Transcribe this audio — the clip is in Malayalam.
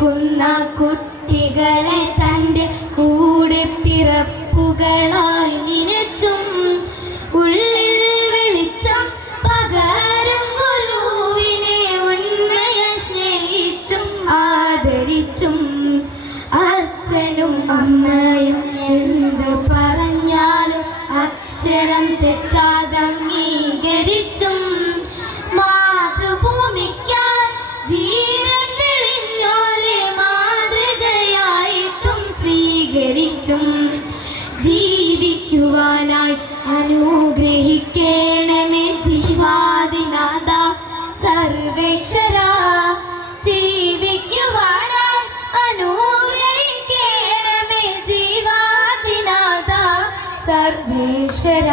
പഠിക്കുന്ന കുട്ടികളെ തൻ്റെ കൂടെ പിറപ്പുകളായി നിനച്ചും ഉള്ളിൽ വെളിച്ചം പകരും ഗുരുവിനെ ഉന്മയ സ്നേഹിച്ചും ആദരിച്ചും അച്ഛനും അമ്മയും എന്ത് പറഞ്ഞാലും അക്ഷരം തെറ്റാതെ അംഗീകരിച്ചും മാതൃഭൂമിക്കായി ജീവൻ വെളിഞ്ഞോരെ മാതൃകയായിട്ടും സ്വീകരിച്ചും ജീവിക്കുവാനായി അനുഗ്രഹിക്കണമേ ജീവാദിനാഥ സർവേശ്വര. ജീവിക്കുവാനായി അനുഗ്രഹിക്കണമേ ജീവാദിനാഥ സർവേശ്വര.